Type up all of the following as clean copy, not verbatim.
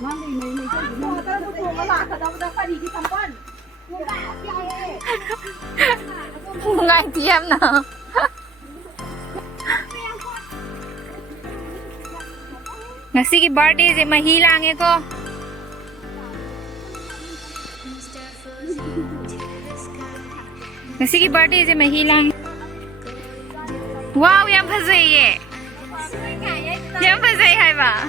Ngai tiêm nào. Ngasi ki birthday je mahi lange ko. Ngasi ki birthday je mahi lang. Wow, yam phazai ye. Yam phazai hai ba.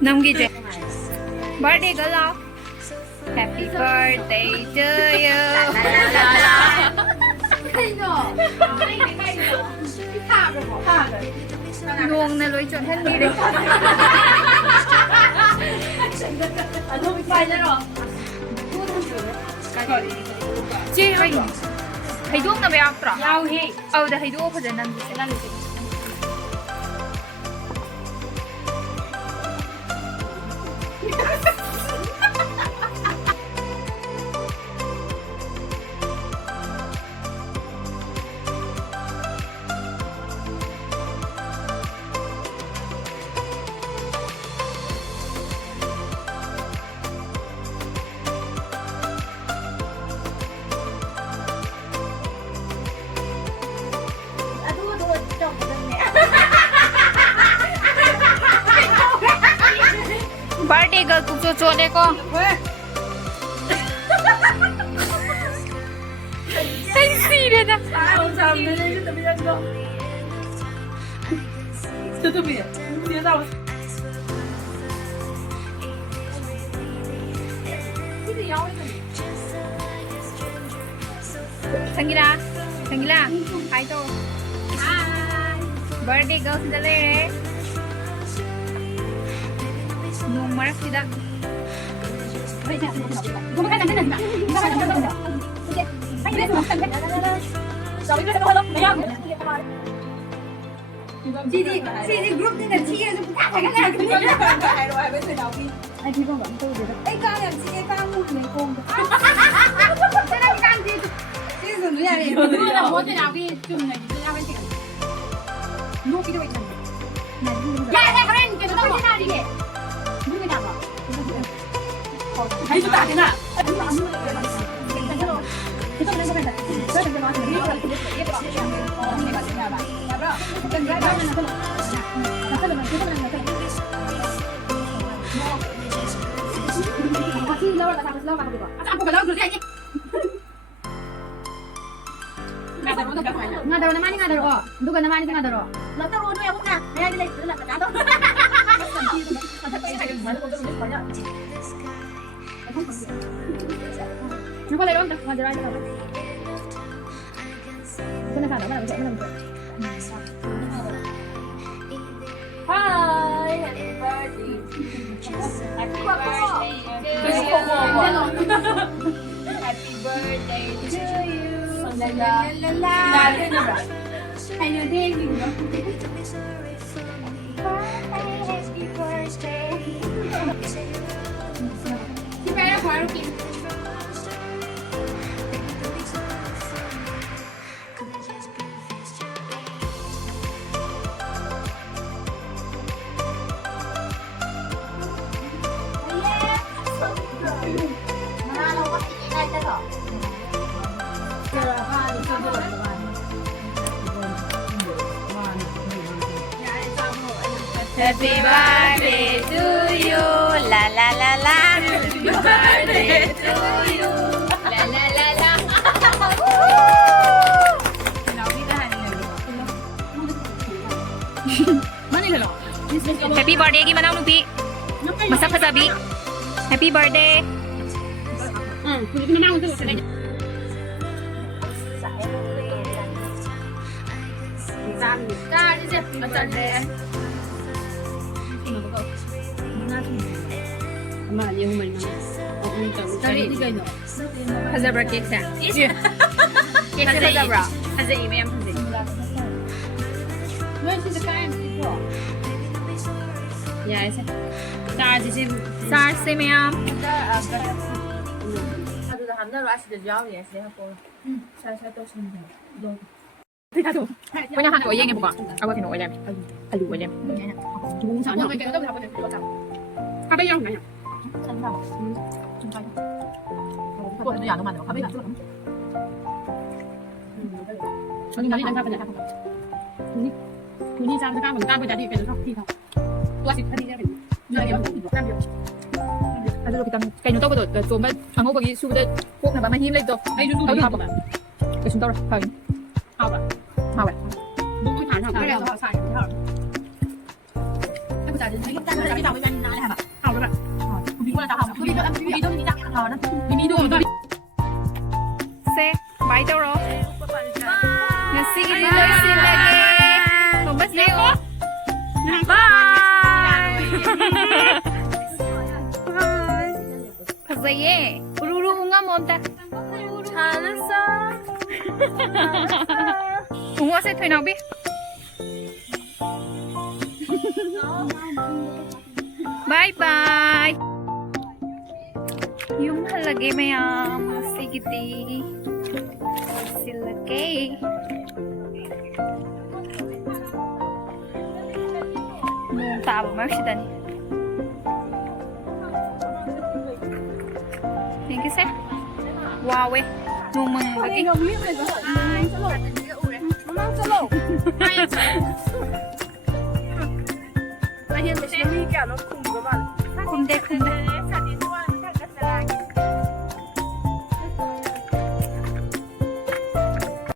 Namgi je. Birthday ko lao. Happy birthday to you. Nuông na lối chuẩn thân đi đấy. Chị ơi, thấy thuốc nào bé áp trọ? Đã thấy thuốc phải đến năm gì sẽ birthday girl cũng cho đấy con. Anh xì đấy đó. Sangila, hi to. Hi. Birthday girl sudah le. Nomor tidak. Chị group như là chị ấy cũng phải cái này cũng như là rồi bây giờ đi. Anh thì không vẫn tôi được. Ấy con làm chị ấy con mua mấy con. Thế này con gì? Chị dùng cái này. Mua là mua thế nào đi chùm này thì làm bên chị. Mua cái đôi này. Dạ dạ các anh cái nó thế nào đi vậy? Mua cái nào ạ? Hãy chúng ta thế nào? Ngadaro naman ni ngadaro. Duga naman ni ngadaro. Lataro no ako na. Kaya nila sila kadato. Nó có lấy đâu không? Ngoài ra đâu? Cái này phải nó làm cái này. Hi, happy birthday. Happy birthday to you. Happy birthday to you. La la la la. Hay là thế gì nữa? Happy birthday. Chị bé đã khóa rồi. Happy birthday to you, la la la la. Happy birthday to you, la la la la. Happy birthday ki manaw nupi. Masak kasabi. Happy birthday. Kulit na naman ito. Mà nhưng mình Tadi tiga no. Hazabra cake sa. Cake sa hazabra. Hazai ma'am hazai. When is the time before? Yes. Sar se ma'am. Ada dah hamda rush the job yes, saya apa. Saya tahu sendiri. Kanya hanap oyeng ya buka. Apa kena oyeng? Aduh oyeng. Bung sana. Apa yang nanya? Buat itu yang mana? Apa yang? Ini nanti jangan apa ini. Ini jangan sekarang kita boleh jadi kita kita. Tua sih tadi jadi. Aduh kita kayak tahu betul. Coba kamu bagi sudah pun apa mahim lagi tu. Ayo dulu apa? Kita sudah tahu. Apa? Apa? Buku tanah. Apa yang saya tahu. Aku jadi kita kita boleh nanya apa? Apa apa? Bibi boleh tahu. Bibi tu ni tak tahu na. Bibi tu tu. Se, bye đâu rồi? Ngasi gini lagi lagi. Lepas leo. Bye. Pasaye. Uru unga monta. 잘했어. ungwa sẽ thôi nào biết. Bye bye. Yung halagi mayam. Sigiti. Silagay. Nung tabo 맙시다. Thank you sir. Wow eh. Nung mga lagi. Kumde kumde.